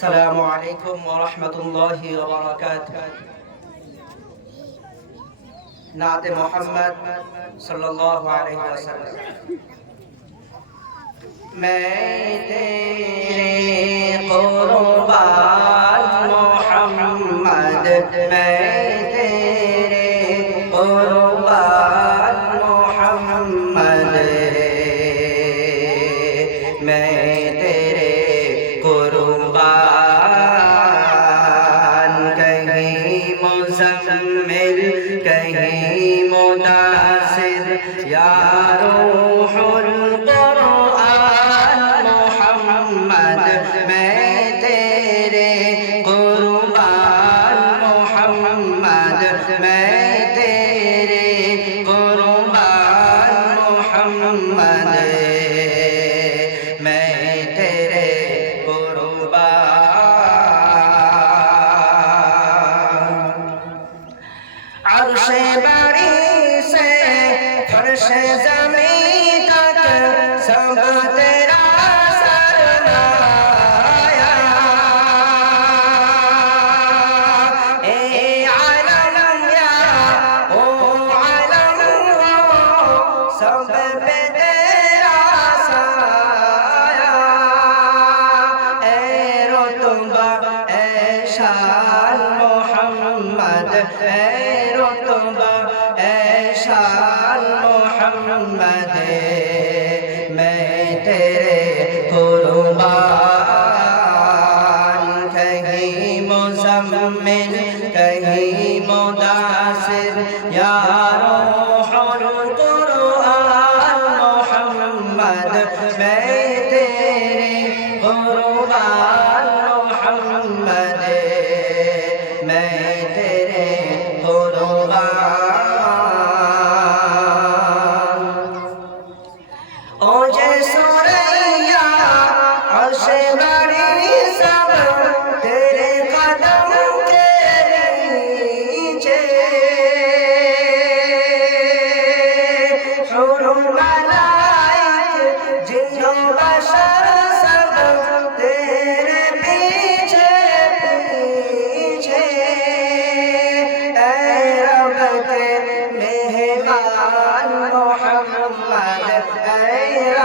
আসসালামু আলাইকুম ওয়া রাহমাতুল্লাহি ওয়া বারাকাতুহু। নাতে মুহাম্মদ সাল্লাল্লাহু আলাইহি ওয়াসাল্লাম। मैं तेरे कुर्बान मोहम्मद मैं तेरे कुर्बान নাসির ইয়া রূহুল কুরআন মুহাম্মদ মে তেরে কুরবান মুহাম্মদ মে তেরে কুরবান মুহাম্মদ फर्शे जमी तक सब तेरा सरमाया ए आलम या ओ आलम हो सब पे तेरा साया ए रुतबा ए शान मोहम्मद ए रुतबा ए शान محمد میں تیرے قربان کہیں مزمن کہیں مداثر یارو